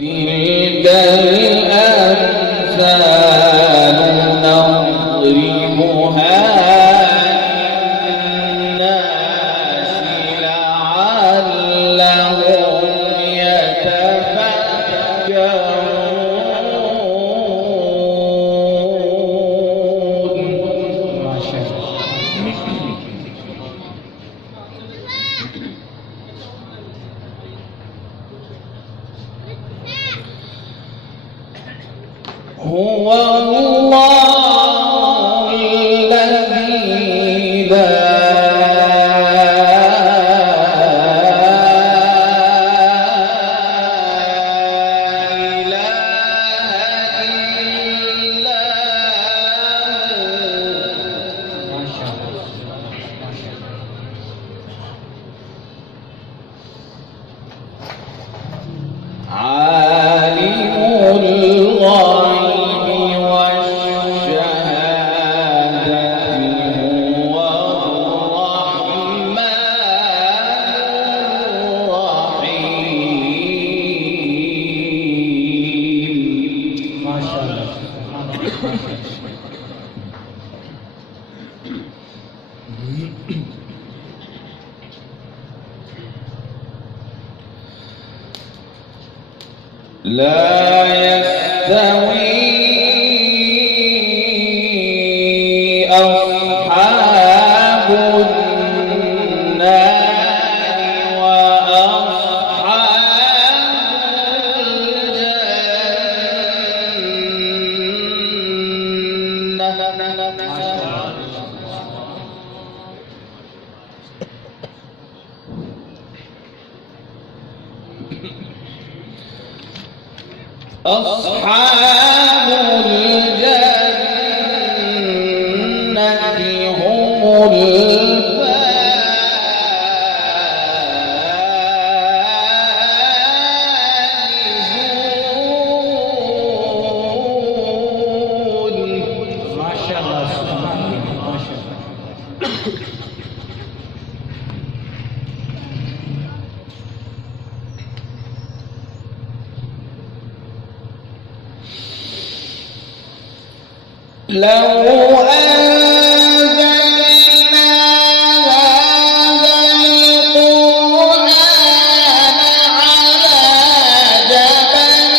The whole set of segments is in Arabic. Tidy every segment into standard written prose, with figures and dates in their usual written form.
تلك الأمثال نضربها للناس لعلهم يتفكرون. ما شاء الله. هو الله الذي لا إله إلا هو. ما شاء الله. عالم الغيب والشهادة هو الرحمن الرحيم. ما شاء الله. لا يستوي أصحاب النار وأصحاب الجنة. أصحاب الجنة هم الفائزون. ما شاء الله. ما شاء الله. لو أنزلنا هذا القرآن على جبل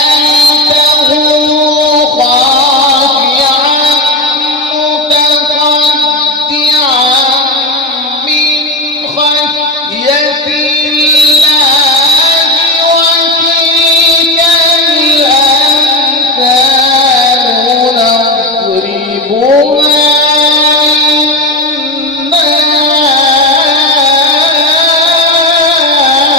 لرأيته خاشعا متصدعا من خشية الله. وتلك الأمثال نضربها للناس. ما شاء الله.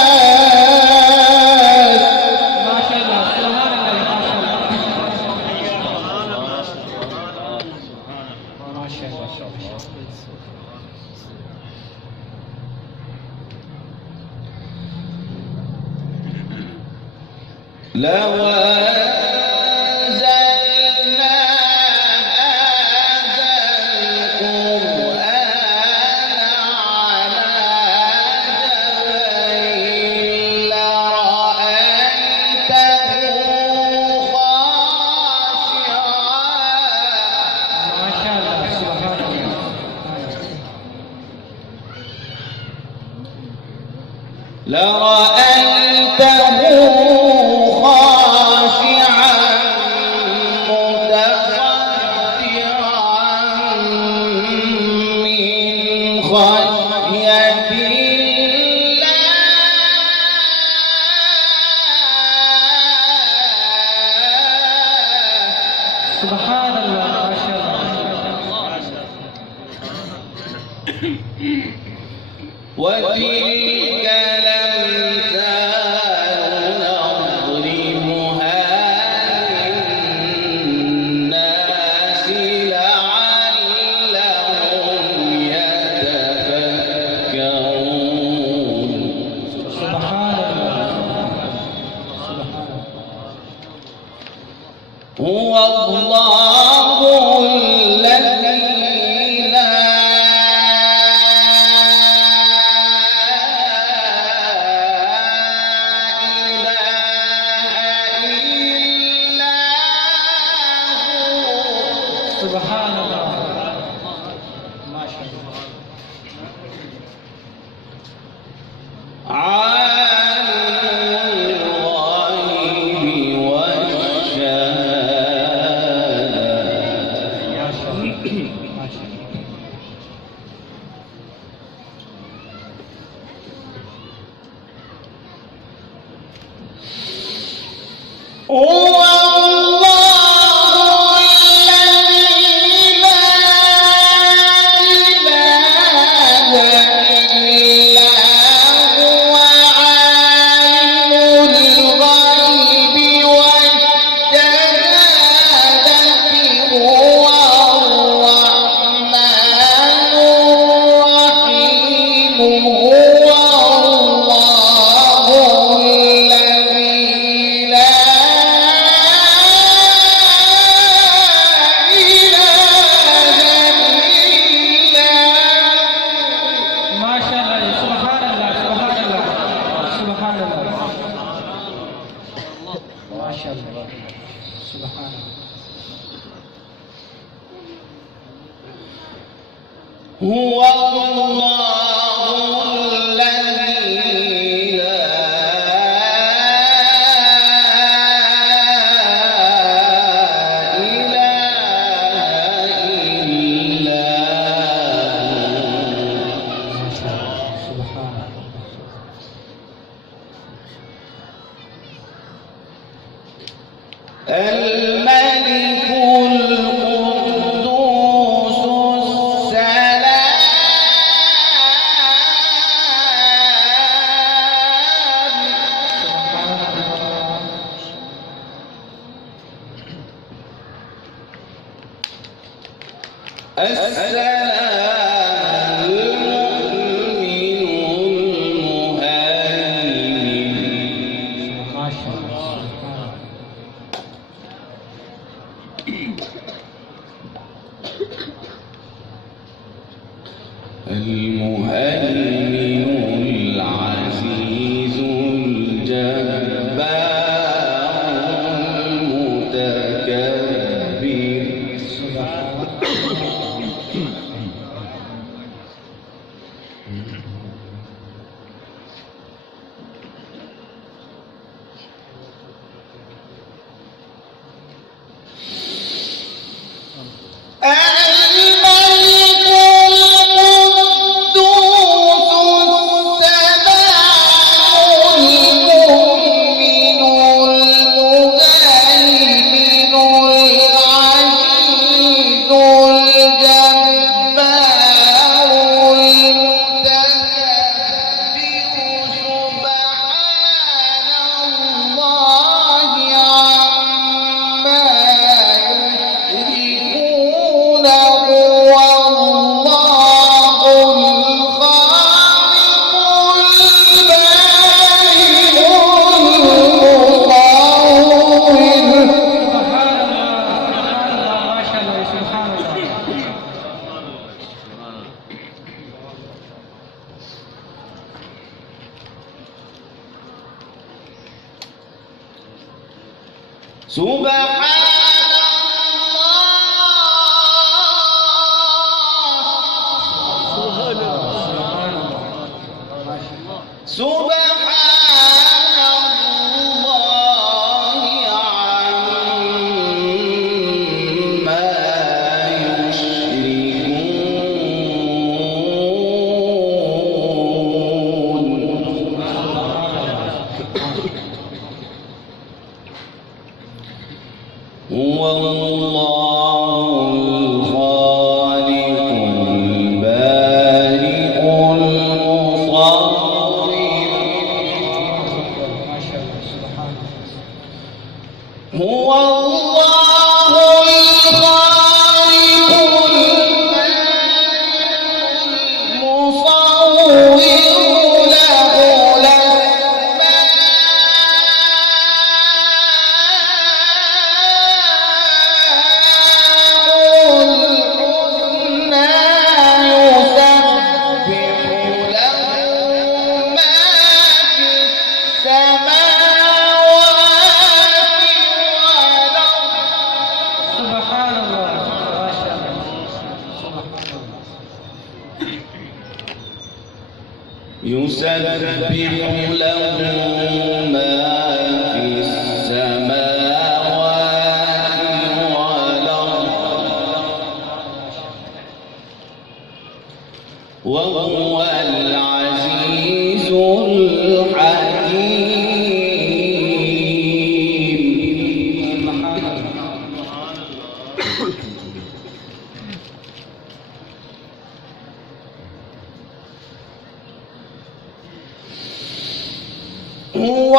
سبحان الله. ما شاء الله. لو أنزلنا هذا القرآن على جبل لرأيته خاشعا. ما شاء الله. سبحان الله. لرأيته خاشعا متصدعا من خشية الله. سبحان الله. ما شاء الله. وتلك الأمثال نضربها للناس لعلهم يتفكرون. سبحان الله. هو الله الذي لا سبحان الله ما شاء الله. هو الله الذي لا إله إلا هو الملك القدوس السلام السلام المؤمن المهيمن ما شاء الله. المهيمن العزيز الجبار المتكبر سبحان الله عما يشركون هو الله الخالق البارئ المصور هو الله الخالق المصور له السماوات والأرض يسبح له ما في السماوات والأرض وهو العزيز الحكيم. هو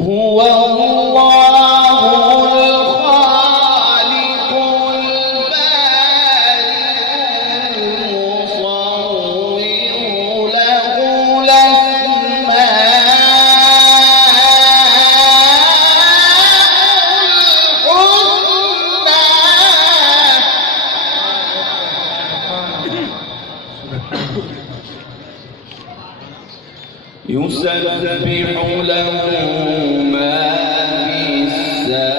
هو الله الخالق البارئ المصور له يسبح له ما في السماوات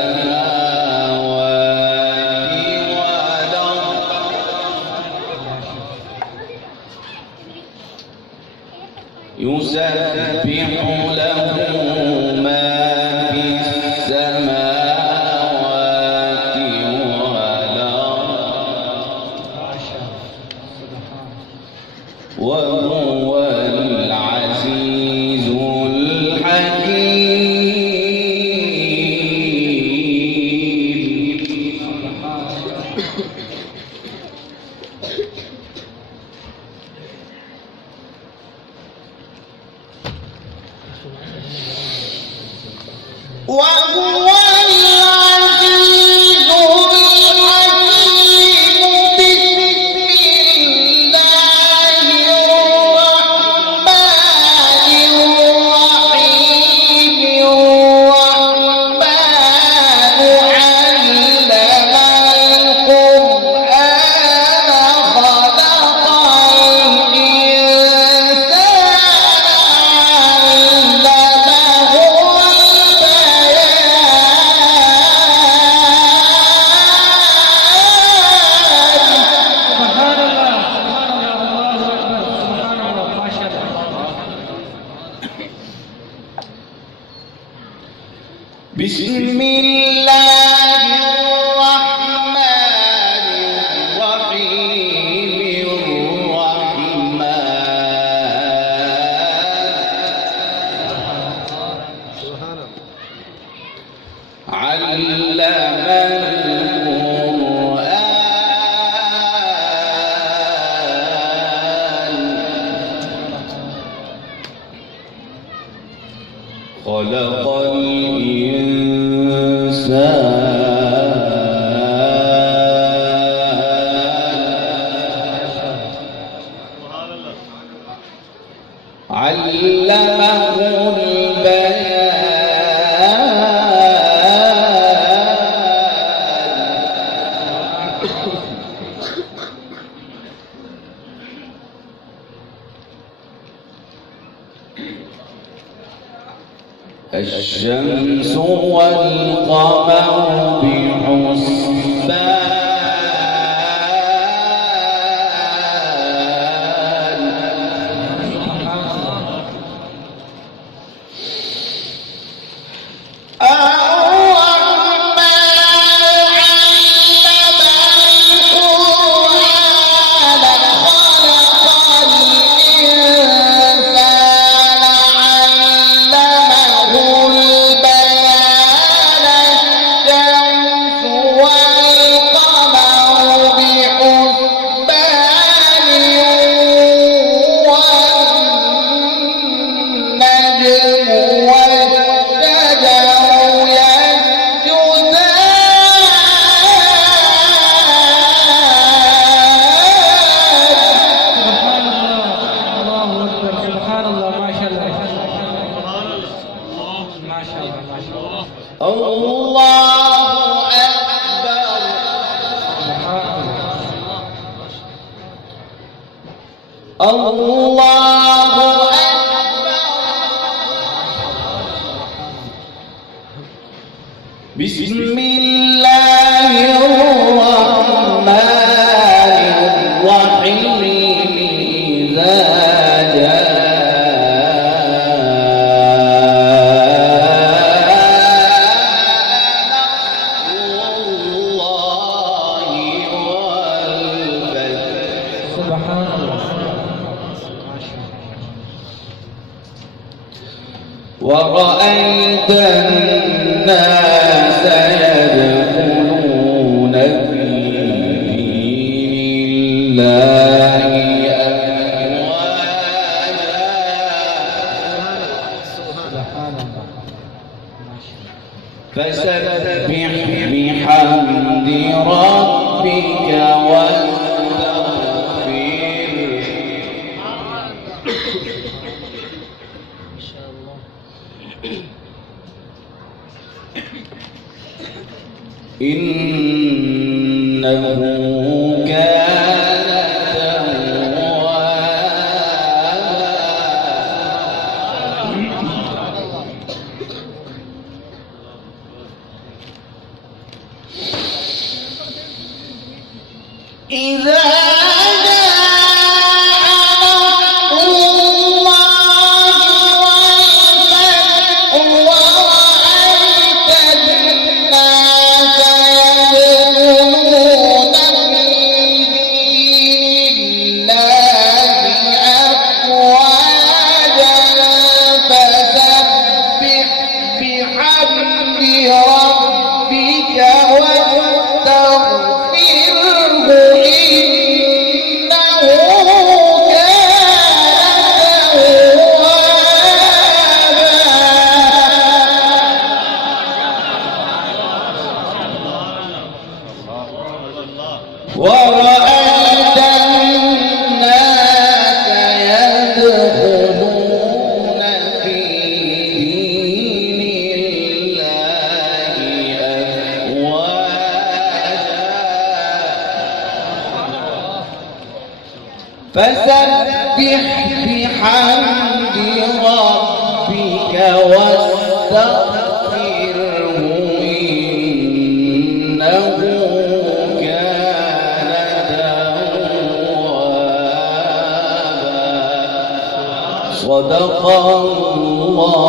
والأرض يسبح له ما في السماوات والأرض وهو العزيز وهو العزيز الحكيم. بسم الله الرحمن الرحيم. الرحمن علم القرآن خلق بسم الله الرحمن الرحيم. الرحمن علم القرآن خلق علمه البيان. الشمس والقمر بحسبان الرحمن الله بسم الله الرحمن الرحيم إذا جاء الله والفتح سبحان الله. ورأيت الناس يدخلون في دين الله سبحان الله. فسبح بحمد ربك واستغفره إنه كان توابا إذا ورأيت الناس يدخلون في دين الله أفواجا فسبح بحمد ربك واستغفره إنه صدق الله